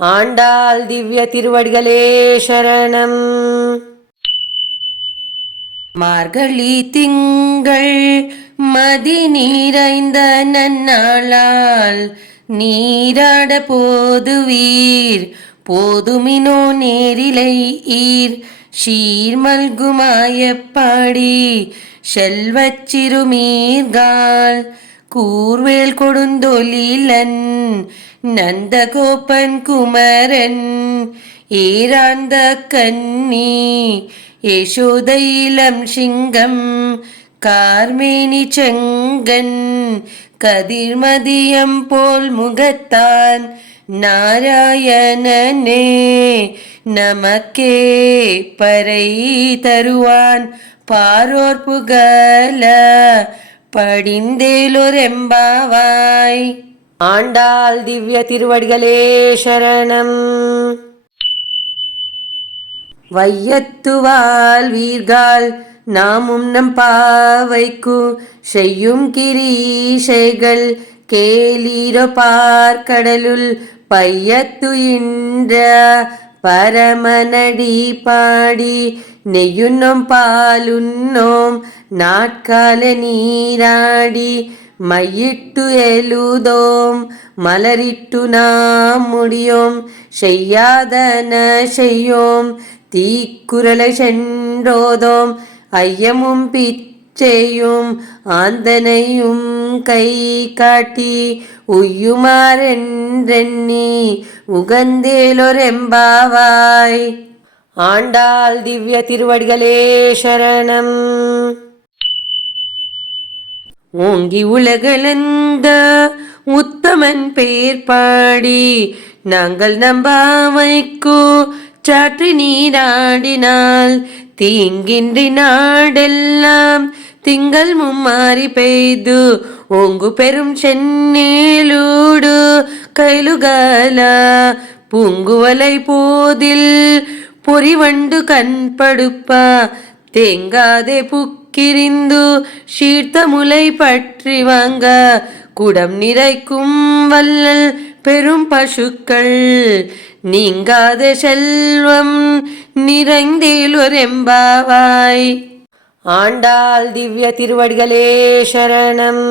ஆண்டாள் திவ்ய திருவடிகளே சரணம். மார்கழி திங்கள் மதி நீரைந்த நன்னாளால் நீராட போதுவீர் போதுமினோ நேரிலை ஈர் சீர்மல்குமாயப்பாடி செல்வச் சிறுமீர்கால் கூர்வேல் கொடுந்தொழிலன் நந்தகோபன் குமரன் ஏராந்த கன்னி யசோதை இளம் சிங்கம் கார்மேனி செங்கன் கதிர்மதியம் போல் முகத்தான் நாராயணனே நமக்கே பறை தருவான் பாரோர் புகழ படிந்தேலொரெம்பாவாய். ஆண்டாள் திவ்ய திருவடிகளே சரணம். வையத்துவால் வீர்கால் நாமும் நம் பாவைக்கு செய்யும் கிரீசைகள் கேளீரோ பார்க்கடலுள் பையத்து இன்ற பரமனடி பாடி நெய்யுண்ணோம் பாலுண்ணோம் நாட்கால நீராடி மையிட்டு எழுதோம் மலரிட்டு நாம் முடியோம் செய்யாதன செய்யோம் தீக்குறளை சென்றோதோம் ஐயமும் பிச்சையும் ஆந்தனையும் கை காட்டி உய்யுமாறென்றெண்ணி உகந்தேலொரெம்பாவாய். ஆண்டாள் திவ்ய திருவடிகளே சரணம். ஓங்கி உலகளந்த உத்தமன் பேர் பாடி நாங்கள் நம்பாவைக்கு சாற்றி நீராடினால் தீங்கின்றி நாடெல்லாம் திங்கள் மும்மாறி பெய்து ஓங்கு பெரும் சென்னேலூடு கைலுகால பூங்குவலை போதில் பொறிவண்டு கண்படுப்ப தேங்காதே புக்கிரிந்து சீர்த்த முலை பற்றி வாங்க குடம் நிறைக்கும் வல்லல் பெரும் பசுக்கள் நீங்காத செல்வம் நிறைந்தேலொரெம்பாவாய். ஆண்டாள் திவ்ய திருவடிகளே சரணம்.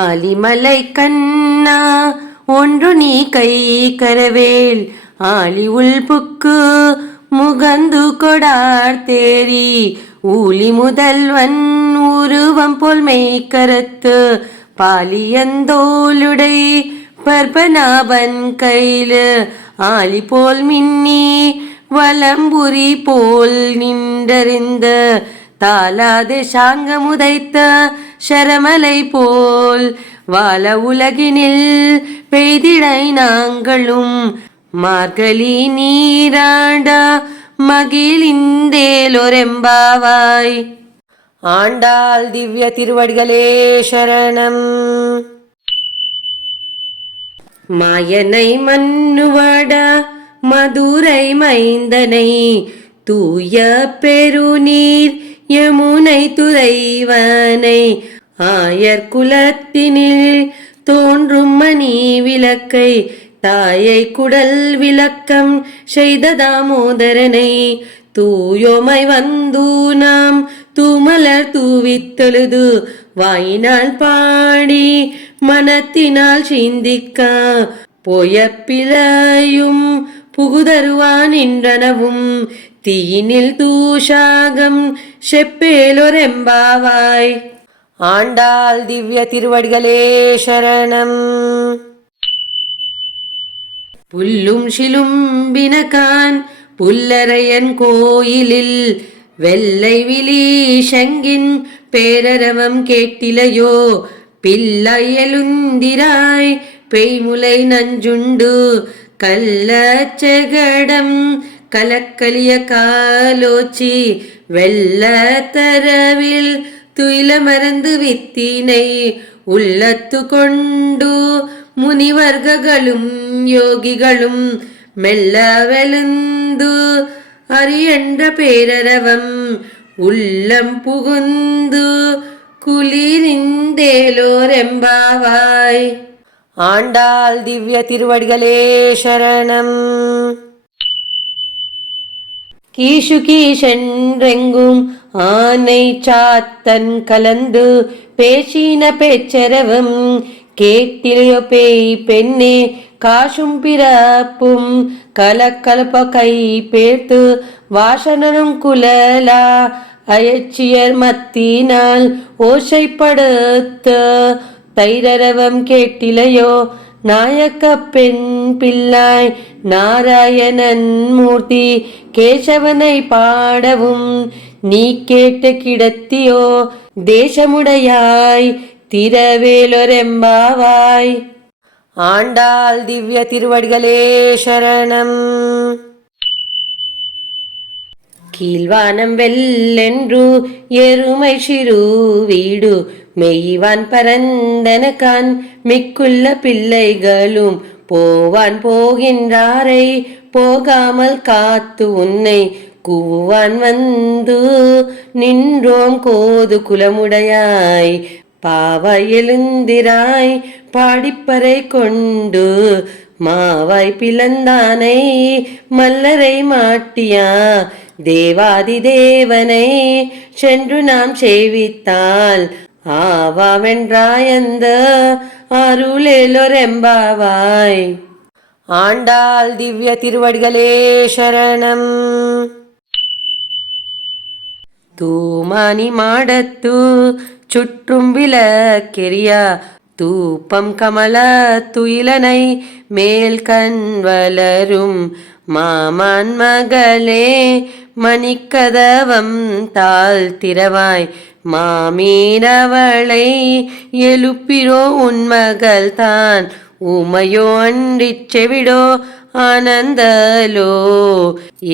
ஆலிமலை கண்ணா ஒன்று நீ கை கரவேல் ஆலி உள்புக்கு முகந்து கொடார் தேரி ஊலி முதல்வன் உருவம் போல் மெய்கரத்து பாலியந்தோளுடை பற்பனாபன் கையிலு ஆலி போல் மின்னி வலம்புரி போல் நின்றறிந்த தாளாதே சாங்கமுதைத்த சரமலை போல் வாழ உலகினில் பெய்திடை நாங்களும் மார்கழி நீராட மகிழ்ந்தேலொரெம்பாவாய். ஆண்டாள் திவ்ய திருவடிகளே சரணம். மாயனை மன்னுவட மதுரை மைந்தனை தூய பெருநீர் யமுனை துறைவனை ஆயர் குலத்தினில் தோன்றும் மணி விளக்கை தாயை குடல் விளக்கம் செய்த தாமோதரனை தூயோமை வந்து நாம் தூமலர் தூவித்தெழுது வாயினால் பாடி மனத்தினால் சிந்திக்க போய பிழையும் புகுதருவான் என்றனவும் தீயினில் தூஷாகம் செப்பேலொரெம்பாவாய். ஆண்டாள் திவ்ய திருவடிகளே சரணம். புல்லும் சிலும்பினகான் புல்லரையன் கோயிலில் வெள்ளை விழி சங்கின் பேரரவம் கேட்டிலையோ பிள்ளையலுந்திராய் பெய்முலை நஞ்சுண்டு கள்ளச்செகடம் கலக்கலிய காலோச்சி வெள்ள தரவில் துயில மறந்து வித்தினை உள்ளத்து கொண்டு முனிவர்களும் யோகிகளும் மெல்ல வெளுந்து அரியன்ற பேரரவம் உள்ளம் புகுந்து குளிரிந்தேலோரெம்பாவாய். ஆண்டாள் திவ்ய திருவடிகளே சரணம். கீஷு கீஷென்றெங்கும் ஆனை சாத்தன் கலந்து பேசின பேச்சரவும் கேட்டிலையோ பேய் பெண்ணே காசும் பிறப்பும் கலக்கலப்ப கை பேர்த்து வாசனரும் குலலா அயச்சியர் மத்தினால் ஓசைப்படுத்த தைரரவம் கேட்டிலையோ நாயக்க பெண் பிள்ளாய் நாராயணன் மூர்த்தி கேசவனை பாடவும் நீ கேட்ட கிடத்தியோ தேசமுடையாய் திரவேலொரெம்பாவாய். ஆண்டாள் திவ்ய திருவடிகளே சரணம். கீழ்வானம் வெல்லென்று எருமை சிறு வீடு மெய்வான் பரந்தனக்கான் மிக்குள்ள பிள்ளைகளும் போவான் போகின்றாரை போகாமல் காத்து உன்னை கூவான் வந்து நின்றோம் கோது குலமுடையாய் பாவாய் எழுந்திராய் பாடிப்பறை கொண்டு மாவாய் பிளந்தானை மல்லரை மாட்டியா தேவாதி தேவனை சென்று நாம் சேவித்தால் ஆவாவென்றாயந்த அருளேலொரெம்பாவாய். ஆண்டாள் திவ்ய திருவடிகளே சரணம். தூமானி மாடத்து சுற்றும் விளக்கெரிய தூப்பம் கமல துயிலனை மேல் கண் வளரும் மாமான் மகளே மணிக்கதவம் தாழ் திறவாய் மாமீனவளை எழுப்பிரோ உன்மகள் தான் உமையோ அன்றிச் செவிடோ ஆனந்தலோ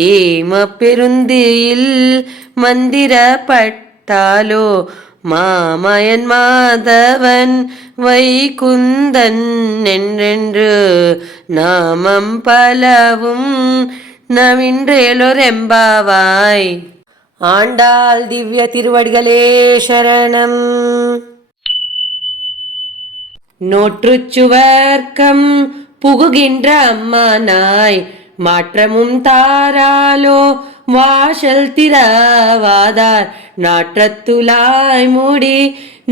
ஏம பெருந்தியில் மந்திரப்பட்டாலோ மாமயன் மாதவன் வைகுந்தன் என்றென்று நாமம் பலவும் நவின்றேலொரெம்பாவாய். ஆண்டாள் திவ்ய திருவடிகளே சரணம். நோற்றுச்சுவர்க்கம் புகுகின்ற அம்மானாய் மாற்றமும் தாராலோ வாசல் திறவாதார் நாற்றத்துலாய் மூடி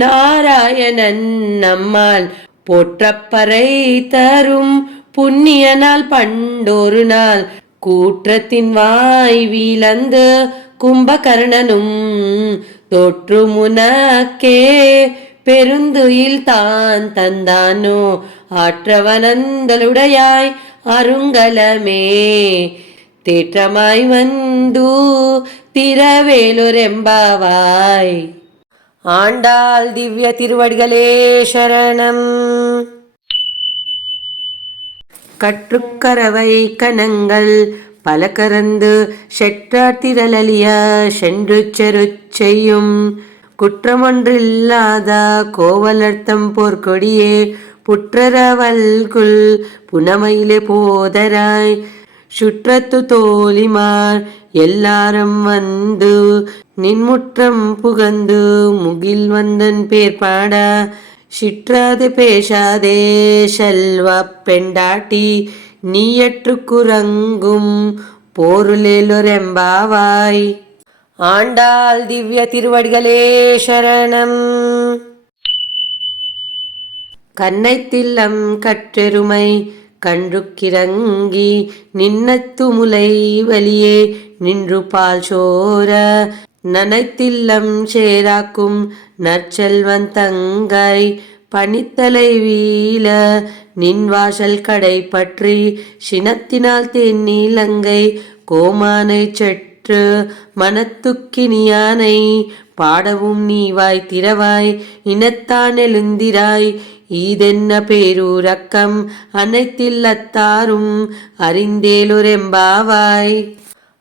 நாராயணன் நம்மால் போற்றப்பறை தரும் புண்ணிய நாள் பண்டொரு நாள் கூற்றத்தின் வாய் வீலந்து கும்பகர்ணனும் தோற்று முனக்கே பெருந்துயில் தான் தந்தானோ ஆற்றவனந்தலுடையாய் அருங்கலமே தேற்றமாய் வந்து திரவேலொரெம்பாவாய். ஆண்டாள் திவ்ய திருவடிகளே சரணம். கற்றுக்கரவை கணங்கள் பல கறந்து செற்றாத்திரளிய சென்று செருச்செய்யும் குற்றமொன்றில்லாத கோவலர்த்தம் போர்க்கொடியே புற்றரவல்குள் புனமையிலே போதராய் சுற்றத்து தோழிமார் எல்லாரும் வந்து நின்முற்றம் புகந்து முகில் வந்தன் பேர் பாட சிற்றாது பேசாதே செல்வ பெண்டாட்டி நீயற்று குரங்கும் போருளேலொரெம்பாவாய். ஆண்டாள் திவ்ய திருவடிகளே சரணம். கண்ணைத்தில்லம் கற்றெருமை கன்றுக்கிறங்கி நின்னத்து முலை வலியே நின்று பால் சோர நனைத்தில்லம் சேராக்கும் நற்செல்வன் தங்கை பனித்தலை வீழ நின் வாசல் கடை பற்றி சினத்தினால் தென்னிலங்கை கோமானை செற்று மனத்துக்கினியானை பாடவும் நீ வாய் திறவாய் இனத்தான் எழுந்திராய் ஈதென்ன பேரூரக்கம் அனைத்தில்லத்தாரும் அறிந்தேலொரெம்பாவாய்.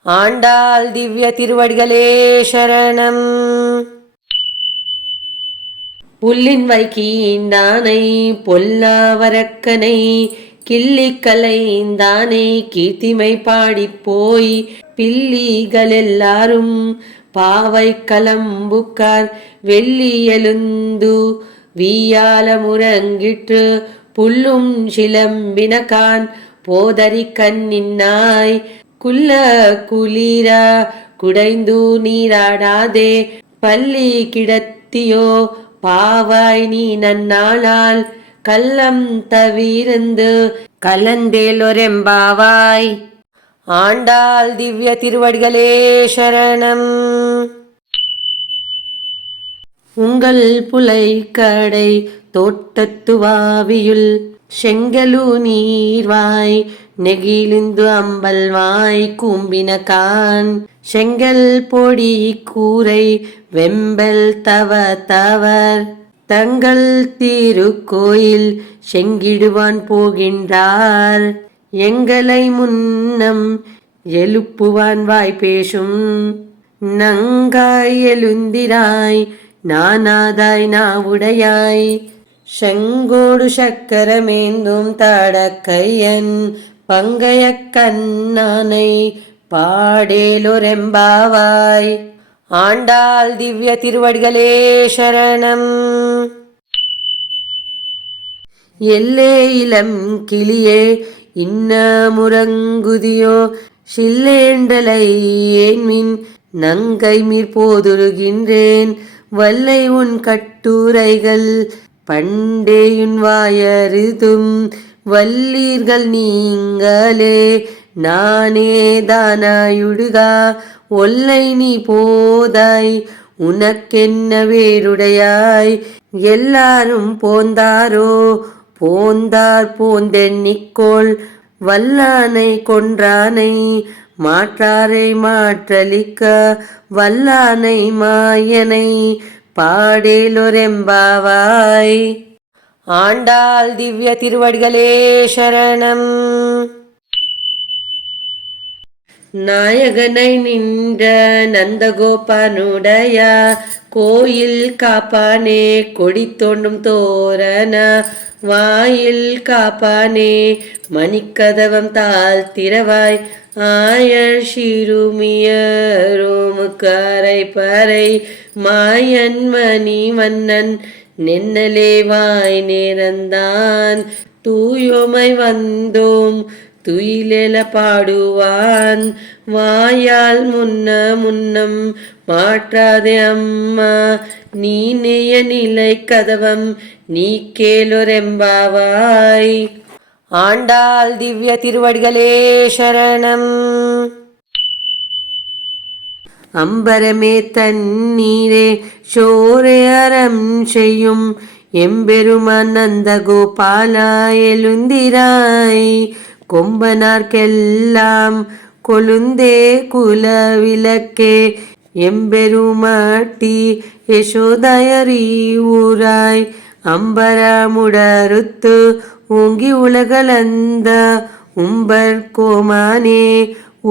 ஆண்டாள் திவ்ய திருவடிகளே சரணம். புல்லின் வைக்கீந்தானை பொல்லாவரக்கனை கிள்ளிக்கலைந்தானை கீர்த்திமை பாடிப்போய் பில்லிகள் எல்லாரும் பாவை கலம்புக்கார் வெள்ளி எழுந்து வீயால முரங்கிற்று புல்லும் சிலம்பினகான் போதரி கண்ணின்னாய் குல்ல குளிரா குடைந்து நீராடாதே பள்ளி கிடத்தியோ பாவாய் நீ நன்னாளால் கள்ளம் தவிர்ந்து கலந்தேலொரெம்பாவாய். ஆண்டாள் திவ்ய திருவடிகளே சரணம். உங்கள் புலைக்கடை தோட்டத்துவாவியுள் செங்கலு நீர்வாய் நெகிழிந்து அம்பல்வாய் கூம்பினகான் செங்கல் பொடி கூரை வெம்பல் தவ தவர் தங்கள் திருக்கோயில் செங்கிடுவான் போகின்றார் எங்களை முன்னம் எழுப்புவான் வாய் பேசும் நங்காய் எழுந்திராய் நானாதாய் நாவுடையாய் செங்கோடு சக்கரமேந்தும் தடக்கையன் பங்கைய கண்ணானை பாடேலொரெம்பாவாய். ஆண்டாள் திவ்ய திருவடிகளே சரணம். எல்லே இளம் கிளியே இன்னமுறங்குதியோ சில்லேண்டலை ஏன்மின் நங்கை மீர்போதுருகின்றேன் வல்லை உன் கட்டுரைகள் பண்டேயுன் வாயறிதும் வல்லீர்கள் நீங்களே நானே தானாயுடுகா ஒல்லை நீ போதாய் உனக்கென்ன வேறுடையாய் எல்லாரும் போந்தாரோ போந்தார் போந்தெண்ணிக்கோள் வல்லானை கொன்றானை மாற்றாரை மாற்றலிக்க வல்லானை மாயனை பாடேலொரெம்பாவாய். ஆண்டாள் திவ்ய திருவடிகளே சரணம். நாயகனை நின்ற நந்தகோபானுடைய கோயில் காப்பானே கொடி தோண்டும் தோரண வாயில் காப்பானே மணிக்கதவம் தாழ்த்திரவாய் ஆயர் சிறுமியரோமுக்கரை பறை மாயன் மணி மன்னன் நென்னலே வாய் நேரந்தான் தூயோமை வந்தோம் துயிலெல பாடுவான் வாயால் முன்னம் மாற்றாதே அம்மா நீ நெய்ய நிலை கதவம் நீ கேலொரெம்பாவாய். ஆண்டாள் திவ்ய திருவடிகளே சரணம். அம்பரமே தண்ணீரே சோரே அறம் செய்யும் எம்பெருமான் நந்தகோபாலா எழுந்திராய் கொம்பனார்க்கெல்லாம் கொழுந்தே குலவிளக்கே எம்பெருமாட்டி யசோதயரி ஊராய் அம்பரமுடருத்து ஓங்கி உலகளந்த உம்பர் கோமானே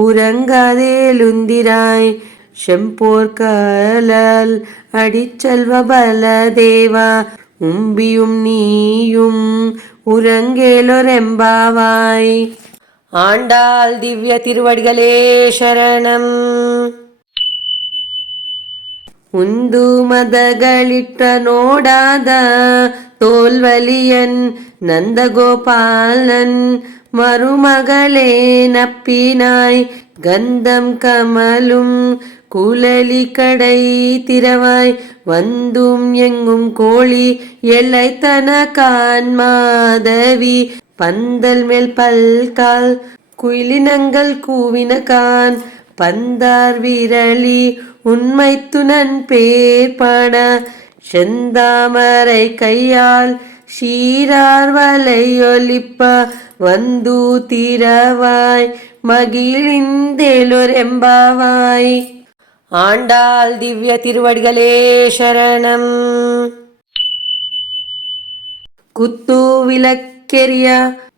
உறங்காதேலுந்திராய் செம்போர்கலல் அடிச்செல்வ பலதேவா உம்பியும் நீயும் உறங்கேலொரெம்பாவாய். ஆண்டாள் திவ்ய திருவடிகளே சரணம். உந்து மதகளிட்ட நோடாத தோல்வலியன் நந்தகோபாலன் மருமகளே நப்பினாய் கந்தம் கமலும் குழலி கடை திரவாய் வந்தும் எங்கும் கோழி எல்லைத்தன கான்மாதவி பந்தல் மேல் பல்கால் குயிலினங்கள் கூவினகான் பந்தார் விரலி உண்மை துணன் பேர்பாட செந்தாமரை கையால் சீரார் வலையொலிப்ப வந்து திரவாய் மகிழ்ந்தேலொரெம்பாவாய். ஆண்டாள் திவ்ய திருவடிகளே சரணம். குத்து விளக்கெரிய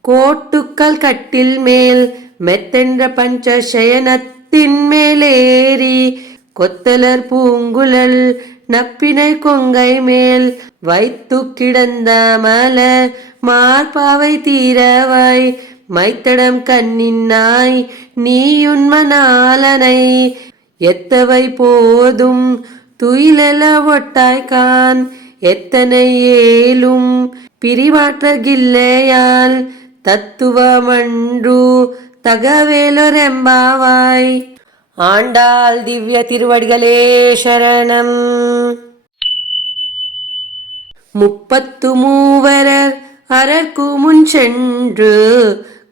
கோட்டுக்கள் கட்டில் மேல் மெத்தென்ற பஞ்ச சயனத்தின் மேலேறி கொத்தலர் பூங்குழல் நப்பினை கொங்கை மேல் வைத்து கிடந்த மலர் மார்பாவை தீரவாய் மைத்தடம் கண்ணின்னாய் நீயுன்மனாலனை எத்தவை போதும் துயிலெல ஒட்டாய்கான் எத்தனை ஏலும் பிரிவாற்றகில்லையால் தத்துவமன்று தகவேலொரெம்பாவாய். ஆண்டாள் திவ்ய திருவடிகளே சரணம். 33 அரற்கு முன் சென்று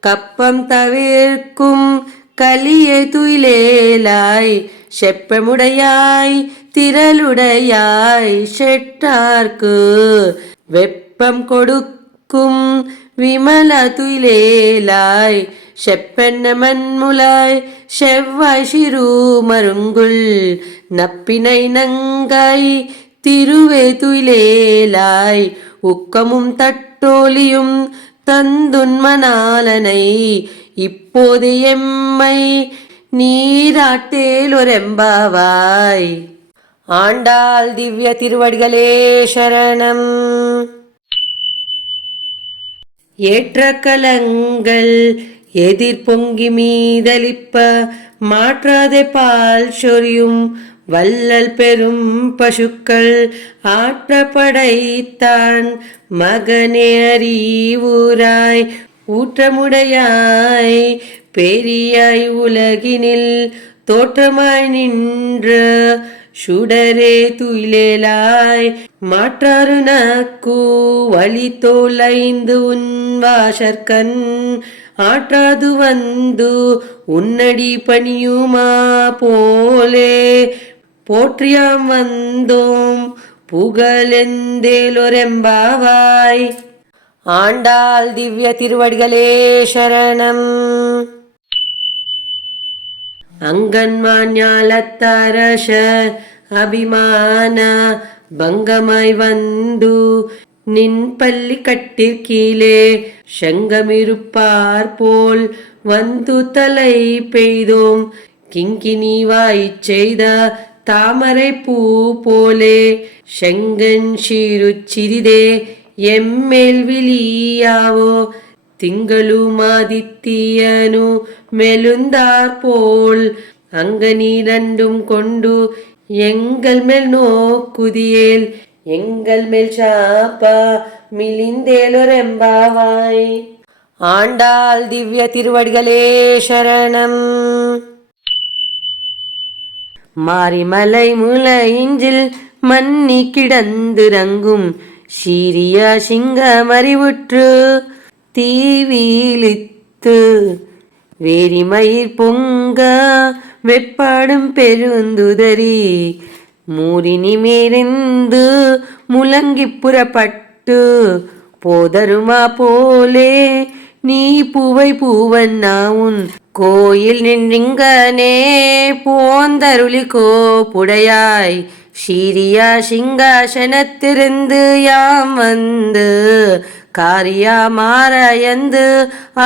கப்பம் தவிர்க்கும் கலியை துயிலேலாய் செப்பமுடையாய் திரளுடையாய் செற்றார்க்கு வெப்பம் கொடுக்கும் விமல துயிலேலாய் செப்பென்ன மண்முலாய் செவ்வாய் சிறு மருங்குல் நப்பினை நங்காய் திருவே துயிலேலாய் உக்கமும் தட்டோலியும் தந்துன்மனாலனை இப்போது எம்மை நீராட்டேலொரெம்பாவாய். ஆண்டாள் திவ்ய திருவடிகளே சரணம். ஏற்ற கலங்கள் எதிர் பொங்கி மீதளிப்ப மாற்றாதே பால் சொரியும் வள்ளல் பெரும் பசுக்கள் ஆற்றப்படைத்தான் மகனே அறிவுராய் ஊற்றமுடையாய் பெரியாய் உலகினில் தோற்றமாய் நின்ற சுடரே துயிலேலாய் மாற்றாறு நக்கு வழி தோலைந்து உன் வாசற்கண் ஆற்றாது வந்து உன்னடி பணியுமா போலே போற்றியாம் வந்தோம் புகழெந்தேலொரெம்பாவாய். ஆண்டாள் திவ்ய திருவடிகளே சரணம். அங்கன்மான் ஞாலத்தரச அபிமான பங்கமாய் வந்து நின் பள்ளி கட்டிற்கீழே செங்கமிருப்பார் போல் வந்து தலை பெய்தோம் கிங்கினி வாய்ச் செய்த தாமரை பூ போலே செங்கன் சிறு சிறிதே எம்மேல் விழியாவோ திங்களுமாதித்தியனு மெலுந்தார் போல் அங்கனி இரண்டும் கொண்டு எங்கள் மேல் நோக்குதியேல் எங்கள் மேல் சாப்பா மிளிந்தேலொரெம்பாவாய். ஆண்டாள் திவ்ய திருவடிகளே சரணம். மாரிமலை முலையிஞ்சில் மன்னி கிடந்துறங்கும் சீரிய சிங்க மறிவுற்று தீவிழித்து வேரிமயிர் பொங்க வெப்பாடும் பெருந்துதறி மூரினி மேறிந்து முழங்கி புறப்பட்டு போதருமா போலே நீ பூவை பூவன்னாவுன் கோயில் நின்றிங்கனே போந்தருளி கோப்புடையாய் சீரியா சிங்காசனத்திருந்து யாம் வந்து காரியா மாறயந்து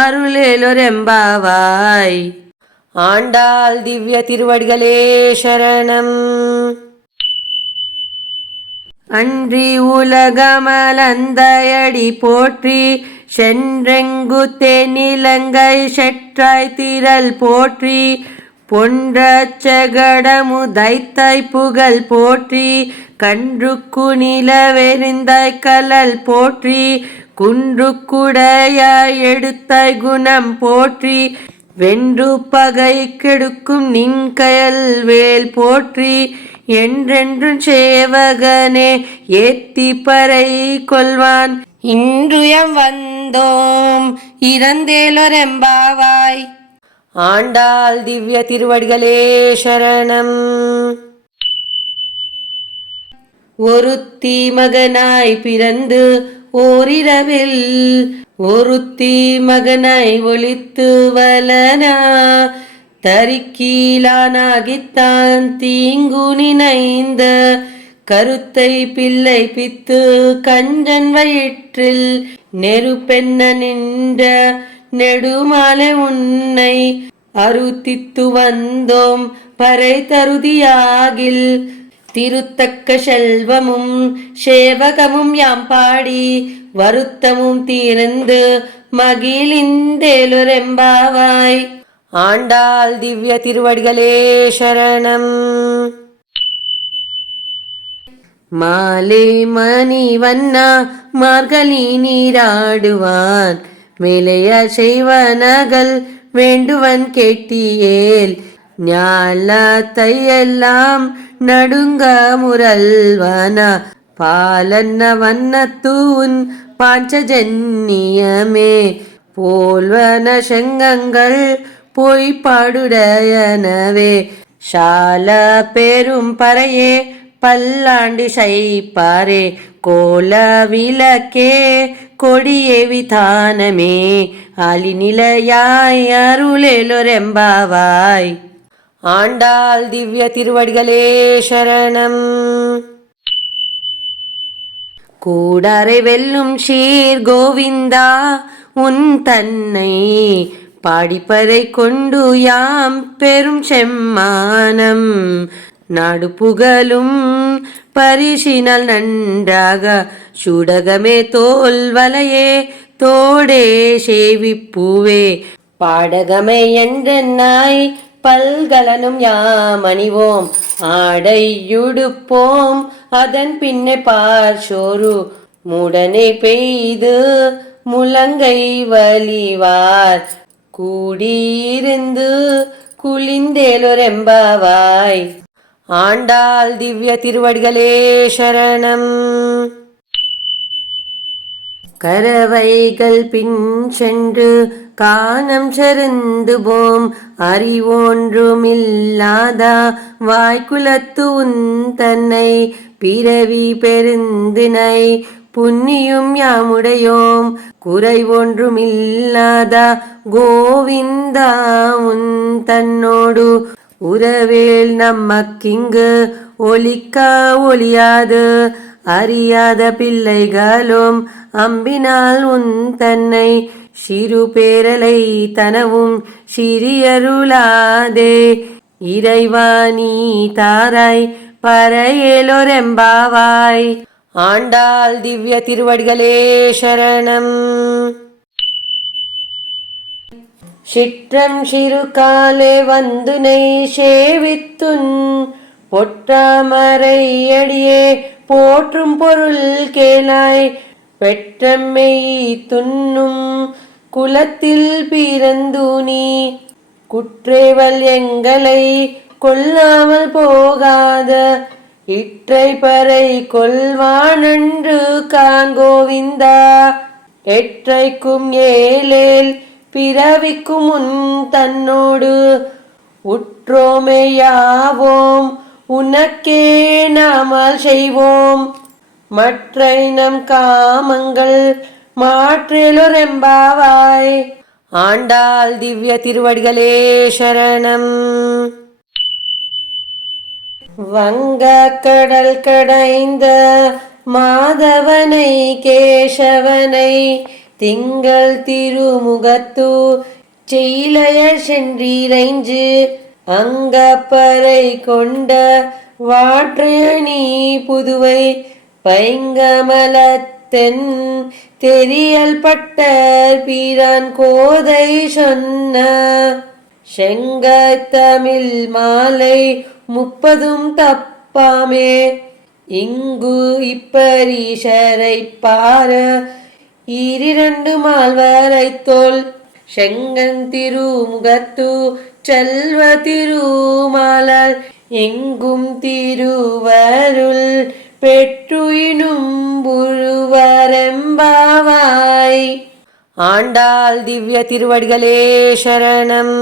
அருளேலொரெம்பாவாய். ஆண்டாள் திவ்ய திருவடிகளே சரணம். அன்றி உலகமலந்தயடி போற்றி சென்றெங்கு தென்னிலங்கை செற்றாய் திரள் போற்றி பொன்ற செகடமுதைத்தாய் புகழ் போற்றி கன்றுக்கு நிலவெறிந்தாய் கலல் போற்றி குன்றுக்குடையாய் எடுத்தாய் குணம் போற்றி வென்று பகை கெடுக்கும் நின் கயல் வேல் போற்றி என்றென்றும் சேவகனே ஏத்தி பறை கொள்வான் இன்றுயம் வந்தோம் இறந்தேலொரெம்பாவாய். ஆண்டாள் திவ்ய திருவடிகளே சரணம். ஒருத்தி மகனாய் பிறந்து ஓரிரவில் ஒருத்தி மகனாய் ஒளித்து வலனா தரிக்கீழானாகித்தான் தீங்கு நினைந்த கருத்தை பிள்ளை பித்து கஞ்சன் வயிற்றில் நெருப்பென்ன நின்ற நெடுமாலை உன்னை அருத்தித்து வந்தோம் பறை தருதியாகில் திருத்தக்க செல்வமும் சேவகமும் யாம் பாடி வருத்தமும் தீர்ந்து மகிழ்ந்தேலொரெம்பாவாய். ஆண்டாள் திவ்ய திருவடிகளே சரணம். மாலே மணி வண்ணா மார்கழி நீராடுவான் மேலைய செய்வனகள் வேண்டுவன் கேட்டியேல் ஞாலத்தையெல்லாம் நடுங்க முரல்வனா பாலன்ன வண்ணத்தூன் பாஞ்சஜன்னியமே போல்வன செங்கங்கள் பொய்ப்பாடுடையனவே சால பெரும் பறையே பல்லாண்டு சைப்பாரே கோல விளக்கே கொடியே விதானமே அலிநிலையாய் அருளேலொரெம்பாவாய். ஆண்டாள் திவ்ய திருவடிகளே சரணம். கூடரை வெல்லும் ஷீர் கோவிந்தா உன் தன்னை பாடிப்பறை கொண்டு யாம் பெரும் செம்மானம் நாடு புகழும் பரிசினால் நன்றாக சுடகமே தோல் வலையே தோடே சேவிப்பூவே பாடகமே என்ற நாய் பல்கலனும் யாம் அணிவோம் ஆடையுடுப்போம் அதன் பின்னே பார்சோறு முடனே பெய்து முழங்கை வலிவார் கூடியிருந்து குளிந்தேலொரெம்பாவாய். ஆண்டாள் திவ்ய திருவடிகளே சரணம். கரவைகள் பின் சென்று கானம் செருந்து போம் அறிவொன்றுமில்லாதா வாய்க்குலத்து உன் தன்னை பிறவி பெருந்தினை புண்ணியும் யாமுடையோம் குறைவொன்றுமில்லாதா கோவிந்தா உன் தன்னோடு உறவேல் நம்மக்கிங்கு ஒலிக்க ஒளியாது அறியாத பிள்ளைகளும் அம்பினால் உன் தன்னை சிறு பேரலை தனவும் சிறியருளாதே இறைவா நீ தாராய் பறையேலொரெம்பாவாய். ஆண்டாள் திவ்ய திருவடிகளே சரணம். சிற்றம் சிறு காலே வந்துனை சேவித்துன் பொற்றாமரையடியே போற்றும் பொருள் கேளாய் பெற்றம்மெய் துண்ணும் குலத்தில் பிறந்து நீ குற்றேவல் எங்களை கொல்லாமல் போகாத இற்றை பறை கொள்வானன்று காங்கோவிந்தா எற்றைக்கும் ஏலேல் பிறவிக்கும் உன் தன்னோடு உற்றோமையாவோம் உனக்கே நாமல் செய்வோம் மற்றை நம் காமங்கள் மாற்றேலொரெம்பாவாய். ஆண்டாள் திவ்ய திருவடிகளே சரணம். வங்க கடல் கடைந்த மாதவனை கேசவனை திங்கள் திருமுகத்து செய்லைய சென்றிரைஞ்சு அங்கப்பறை கொண்ட வாற்றணி புதுவை பைங்கமலத்தென் தெரியல் பட்ட பீரான் கோதை சொன்ன செங்கத்தமிழ் மாலை 30 தப்பாமே இங்கு இப்பரிசரை பார ஈரிரண்டு மால்வரை தோல் செங்கன் திருமுகத்து செல்வ திருமாலால் எங்கும் திருவருள் பெற்றுயினும் புருவரெம்பாவாய். ஆண்டாள் திவ்ய திருவடிகளே சரணம்.